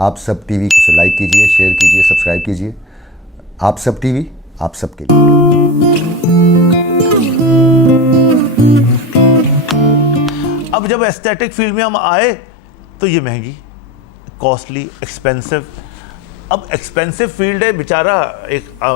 آپ سب T V کو like کیجئے، شیئر کیجئے، سبسکرائب کیجئے۔ آپ سب ٹی وی آپ سب کے لیے۔ اب جب ایسٹیٹک فیلڈ میں ہم آئے تو یہ مہنگی، کاسٹلی، ایکسپینسو۔ اب ایکسپینسو فیلڈ ہے، بیچارہ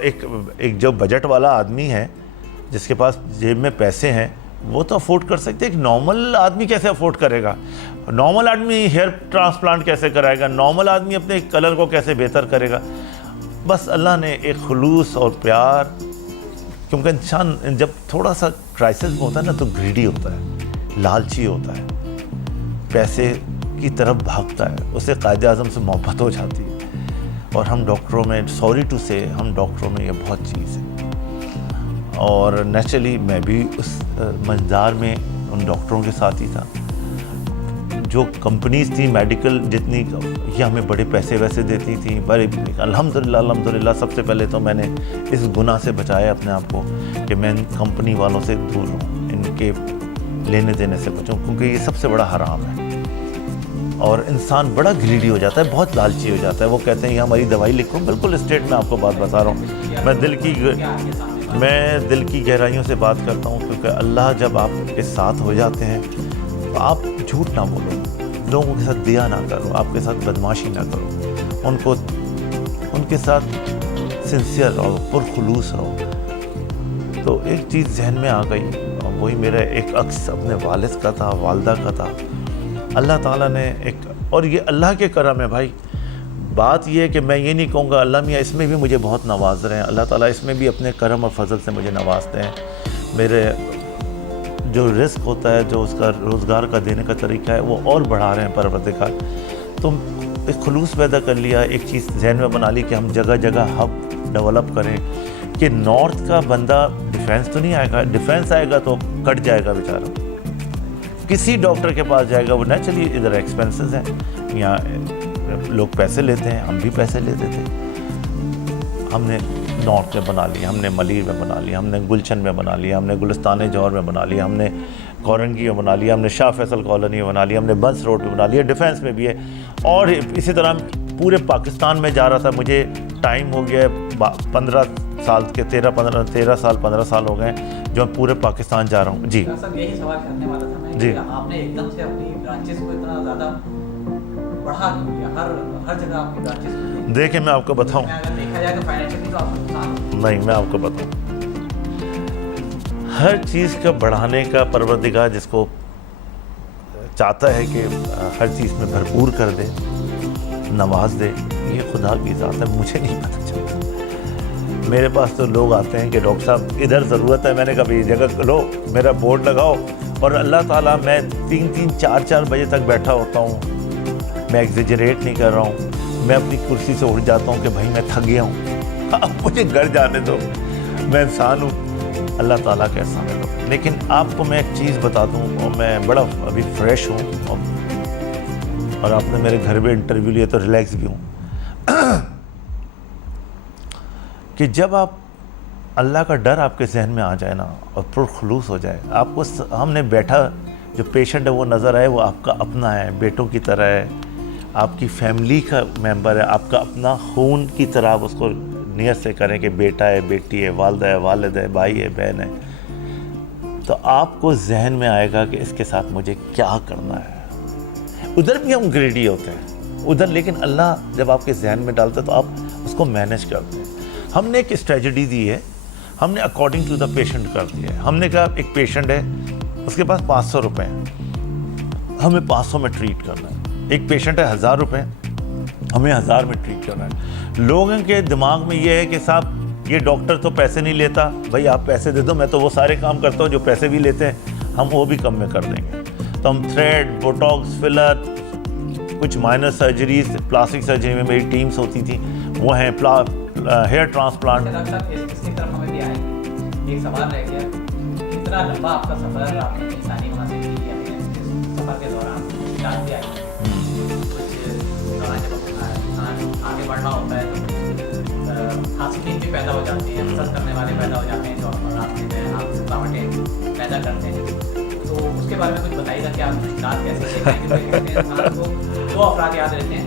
ایک جو بجٹ والا آدمی ہے جس کے پاس جیب میں پیسے ہیں وہ تو افورڈ کر سکتے، ایک نارمل آدمی کیسے افورڈ کرے گا؟ نارمل آدمی ہیئر ٹرانسپلانٹ کیسے کرائے گا؟ نارمل آدمی اپنے کلر کو کیسے بہتر کرے گا؟ بس اللہ نے ایک خلوص اور پیار، کیونکہ انسان جب تھوڑا سا کرائسس میں ہوتا ہے نا تو گریڈی ہوتا ہے، لالچی ہوتا ہے، پیسے کی طرف بھاگتا ہے، اسے قائد اعظم سے محبت ہو جاتی ہے۔ اور ہم ڈاکٹروں میں، سوری ٹو سے، ہم ڈاکٹروں میں یہ بہت چیز ہے۔ اور نیچرلی میں بھی اس منظار میں ان ڈاکٹروں کے ساتھ ہی تھا۔ جو کمپنیز تھیں میڈیکل، جتنی یہ ہمیں بڑے پیسے ویسے دیتی تھیں، بڑے الحمدللہ سب سے پہلے تو میں نے اس گناہ سے بچایا اپنے آپ کو کہ میں ان کمپنی والوں سے دور رہوں، ان کے لینے دینے سے بچوں، کیونکہ یہ سب سے بڑا حرام ہے۔ اور انسان بڑا گریڈی ہو جاتا ہے، بہت لالچی ہو جاتا ہے۔ وہ کہتے ہیں یہ ہماری دوائی لکھو، بالکل اسٹیٹ میں آپ کو بات بتا رہا ہوں، میں دل کی گہرائیوں سے بات کرتا ہوں، کیونکہ اللہ جب آپ کے ساتھ ہو جاتے ہیں تو آپ جھوٹ نہ بولو، لوگوں کے ساتھ دیا نہ کرو، آپ کے ساتھ بدماشی نہ کرو، ان کے ساتھ سنسیئر رہو، پرخلوص رہو۔ تو ایک چیز ذہن میں آ گئی، اور وہی میرا ایک عکس اپنے والد کا تھا، والدہ کا تھا۔ اللہ تعالیٰ نے اور یہ اللہ کے کرم ہے بھائی، بات یہ ہے کہ میں یہ نہیں کہوں گا اللہ میاں اس میں بھی مجھے بہت نواز رہے ہیں، اللہ تعالیٰ اس میں بھی اپنے کرم اور فضل سے مجھے نوازتے ہیں۔ میرے جو رزق ہوتا ہے، جو اس کا روزگار کا دینے کا طریقہ ہے، وہ اور بڑھا رہے ہیں پروردگار۔ تو ایک خلوص پیدا کر لیا، ایک چیز ذہن میں بنا لی کہ ہم جگہ جگہ ہب ڈیولپ کریں کہ نارتھ کا بندہ ڈیفینس تو نہیں آئے گا، ڈیفینس آئے گا تو کٹ جائے گا بیچارہ، کسی ڈاکٹر کے پاس جائے گا، وہ نیچرلی ادھر ایکسپینسز ہیں، یہاں لوگ پیسے لیتے ہیں، ہم بھی پیسے لیتے تھے۔ ہم نے نارتھ میں بنا لیا، ہم نے ملیر میں بنا لیا، ہم نے گلشن میں بنا لیا، ہم نے گلستان جوہر میں بنا لیا، ہم نے کورنگی میں بنا لیا، ہم نے شاہ فیصل کالونی میں بنا لیا، ہم نے بنس روڈ میں بنا لیا، ڈیفینس میں بھی ہے۔ اور اسی طرح پورے پاکستان میں جا رہا تھا، مجھے ٹائم ہو گیا ہے 15 سال کے، 13 سال 15 سال ہو گئے ہیں جو میں پورے پاکستان جا رہا ہوں۔ جی یہی سوال کرنے والا تھا میں، جی آپ نے ایک دم سے اپنی برانچز کو اتنا زیادہ بڑھا دیا، ہر جگہ آپ کی برانچز کو؟ دیکھیں میں آپ کو بتاؤں، اگر دیکھا جائے تو فائنینشلی تو آپ کو نہیں، میں آپ کو بتاؤں، ہر چیز کا بڑھانے کا پروردگار جس کو چاہتا ہے کہ ہر چیز میں بھرپور کر دے، نواز دے، یہ خدا کی ذات ہے، مجھے نہیں پتہ چلتا۔ میرے پاس تو لوگ آتے ہیں کہ ڈاکٹر صاحب ادھر ضرورت ہے، میں نے کہا یہ جگہ لو، میرا بورڈ لگاؤ، اور اللہ تعالیٰ میں 3 4 بجے تک بیٹھا ہوتا ہوں، میں ایگزیجریٹ نہیں کر رہا ہوں، میں اپنی کرسی سے اٹھ جاتا ہوں کہ بھائی میں تھک گیا ہوں، اب مجھے گھر جانے دو، میں انسان ہوں، اللہ تعالیٰ کا احسان ہے۔ لیکن آپ کو میں ایک چیز بتا دوں، اور میں بڑا ابھی فریش ہوں، اور آپ نے میرے گھر میں انٹرویو لیا تو ریلیکس بھی ہوں، کہ جب آپ اللہ کا ڈر آپ کے ذہن میں آ جائے نا اور پرخلوص ہو جائے، آپ کو ہم نے بیٹھا جو پیشنٹ ہے وہ نظر آئے، وہ آپ کا اپنا ہے، بیٹوں کی طرح ہے، آپ کی فیملی کا ممبر ہے، آپ کا اپنا خون کی طرح آپ اس کو نیت سے کریں کہ بیٹا ہے، بیٹی ہے، والدہ ہے، والد ہے، بھائی ہے، بہن ہے، تو آپ کو ذہن میں آئے گا کہ اس کے ساتھ مجھے کیا کرنا ہے۔ ادھر بھی ہم گریڈی ہوتے ہیں ادھر، لیکن اللہ جب آپ کے ذہن میں ڈالتا ہے تو آپ اس کو مینیج کرتے ہیں۔ ہم نے ایک اسٹریٹجی دی ہے، ہم نے اکارڈنگ ٹو دا پیشنٹ کر دیا ہے۔ ہم نے کہا ایک پیشنٹ ہے، اس کے پاس 500 روپے ہیں، ہمیں 500 میں ٹریٹ کرنا ہے۔ ایک پیشنٹ ہے 1000 روپے، ہمیں 1000 میں ٹریٹ کرنا ہے۔ لوگوں کے دماغ میں یہ ہے کہ صاحب یہ ڈاکٹر تو پیسے نہیں لیتا، بھائی آپ پیسے دے دو، میں تو وہ سارے کام کرتا ہوں جو پیسے بھی لیتے ہیں، ہم وہ بھی کم میں کر دیں گے۔ تو ہم تھریڈ، بوٹاکس، فلر، کچھ مائنر سرجریز، پلاسٹک سرجری میں میری ٹیمز ہوتی تھیں، وہ ہیں ہیئر ٹرانسپلانٹ۔ اس کی طرف ہمیں بھی آئے، ایک سوال رہ گیا، اتنا لمبا آپ کا سفر، آپ نے انسانی وہاں سے کی ہے، سفر کے دوران یاد بھی آئی کچھ دوران جب انسان آگے بڑھنا ہوتا ہے تو حاسدین بھی پیدا ہو جاتے ہیں، حسد کرنے والے پیدا ہو جاتے ہیں، جو راستے میں آپ رکاوٹیں پیدا کرتے ہیں، تو اس کے بارے میں کچھ بتائیے گا کہ آپ مشکلات کیسے کہتے ہیں؟ انسان کو 2 افراد یاد رہتے ہیں،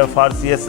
FRCS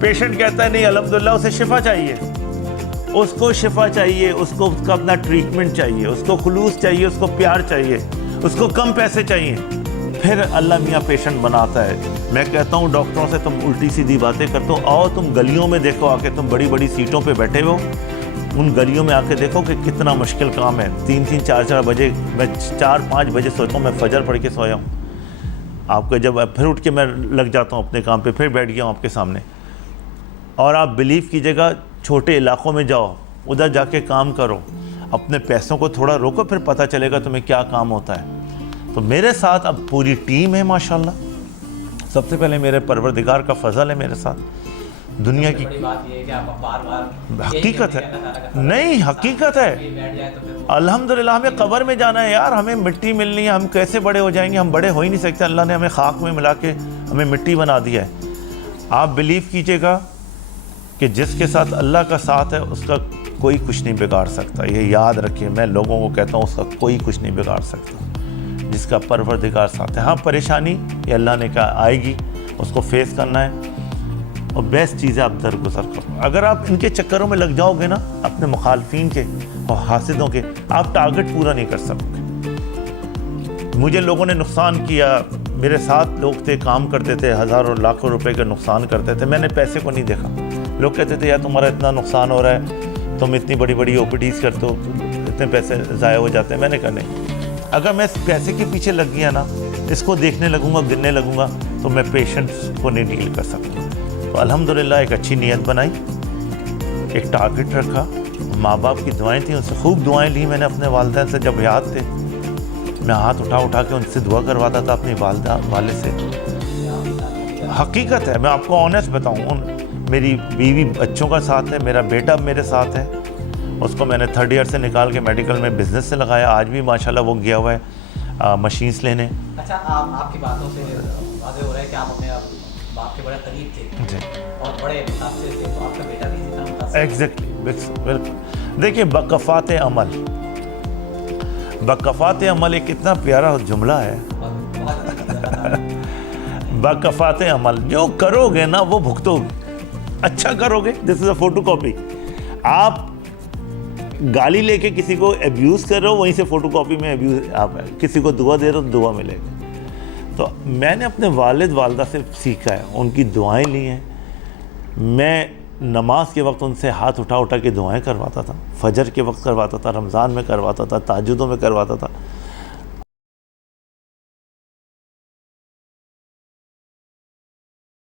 پیشنٹ کہتا ہے نہیں الحمدللہ اسے شفا چاہیے، اس کو شفا چاہیے، اس کو اس کا اپنا ٹریٹمنٹ چاہیے، اس کو خلوص چاہیے، اس کو پیار چاہیے، اس کو کم پیسے چاہیے، پھر اللہ میاں پیشنٹ بناتا ہے۔ میں کہتا ہوں ڈاکٹروں سے تم الٹی سیدھی باتیں کرتے ہو، آؤ تم گلیوں میں دیکھو، آ کے تم بڑی بڑی سیٹوں پہ بیٹھے ہو، ان گلیوں میں آ کے دیکھو کہ کتنا مشکل کام ہے۔ 3 4 بجے، میں 4 5 بجے سوتا ہوں، میں فجر پڑھ کے سویا ہوں آپ کو، جب پھر اٹھ کے میں لگ جاتا ہوں اپنے کام پہ، پھر بیٹھ گیا ہوں آپ کے سامنے۔ اور آپ بلیو کیجیے گا، چھوٹے علاقوں میں جاؤ، ادھر جا کے کام کرو، اپنے پیسوں کو تھوڑا روکو، پھر پتہ چلے گا تمہیں کیا کام ہوتا ہے۔ تو میرے ساتھ اب پوری ٹیم ہے ماشاءاللہ۔ سب سے پہلے میرے پروردگار کا فضل ہے میرے ساتھ، دنیا کی بڑی بات یہ ہے کہ آپ بار بار حقیقت ہے، نہیں حقیقت ہے، بیٹھ جائے تو پھر الحمدللہ ہمیں قبر میں جانا ہے یار، ہمیں مٹی ملنی ہے، ہم کیسے بڑے ہو جائیں گے؟ ہم بڑے ہو ہی نہیں سکتے، اللہ نے ہمیں خاک میں ملا کے ہمیں مٹی بنا دیا ہے۔ آپ بلیو کیجئے گا کہ جس کے ساتھ اللہ کا ساتھ ہے اس کا کوئی کچھ نہیں بگاڑ سکتا، یہ یاد رکھیے، میں لوگوں کو کہتا ہوں اس کا کوئی کچھ نہیں بگاڑ سکتا جس کا پروردگار ساتھ ہے۔ ہاں پریشانی یہ اللہ نے کہا آئے گی، اس کو فیس کرنا ہے، اور بیسٹ چیز ہے آپ درگزر کرو۔ اگر آپ ان کے چکروں میں لگ جاؤ گے نا، اپنے مخالفین کے اور حاسدوں کے، آپ ٹارگٹ پورا نہیں کر سکو گے۔ مجھے لوگوں نے نقصان کیا، میرے ساتھ لوگ تھے، کام کرتے تھے، ہزاروں لاکھوں روپے کا نقصان کرتے تھے، میں نے پیسے کو نہیں دیکھا۔ لوگ کہتے تھے یار تمہارا اتنا نقصان ہو رہا ہے، تم اتنی بڑی بڑی او پی ڈیز کرتے ہو، اتنے پیسے ضائع ہو جاتے ہیں۔ میں نے کہا نہیں، اگر میں اس پیسے کے پیچھے لگ گیا نا، اس کو دیکھنے لگوں گا، گننے لگوں گا، تو میں پیشنٹس کو نہیں ڈیل کر سکتا۔ تو الحمدللہ ایک اچھی نیت بنائی، ایک ٹارگٹ رکھا، ماں باپ کی دعائیں تھیں، ان سے خوب دعائیں لی میں نے اپنے والدین سے، جب یاد تھے میں ہاتھ اٹھا کے ان سے دعا کرواتا تھا اپنی والد سے۔ حقیقت ہے، میں آپ کو آنیسٹ بتاؤں، میری بیوی بچوں کا ساتھ ہے، میرا بیٹا میرے ساتھ ہے، اس کو میں نے 3rd ایئر سے نکال کے میڈیکل میں بزنس سے لگایا، آج بھی ماشاءاللہ وہ گیا ہوا ہے مشینز لینے۔ اچھا، آپ کی باتوں سے واضح ہو رہا ہے کہ آپ اپنے باپ کے بڑے قریب تھے اور بڑے متاثر تھے، تو آپ کا بیٹا بھی اتنا متاثر؟ ایگزیکٹلی، بالکل۔ دیکھیے بکفات عمل، بکفات عمل ایک اتنا پیارا جملہ ہے، بکفات عمل، جو کرو گے نا وہ بھگتو گے، اچھا کرو گے، دس از اے فوٹو کاپی۔ آپ گالی لے کے کسی کو ابیوز کر رہے ہو، وہیں سے فوٹو کاپی میں ابیوز، آپ کسی کو دعا دے رہے ہو، دعا ملے گی۔ تو میں نے اپنے والد والدہ سے سیکھا ہے، ان کی دعائیں لی ہیں۔ میں نماز کے وقت ان سے ہاتھ اٹھا کے دعائیں کرواتا تھا، فجر کے وقت کرواتا تھا، رمضان میں کرواتا تھا، تہجدوں میں کرواتا تھا۔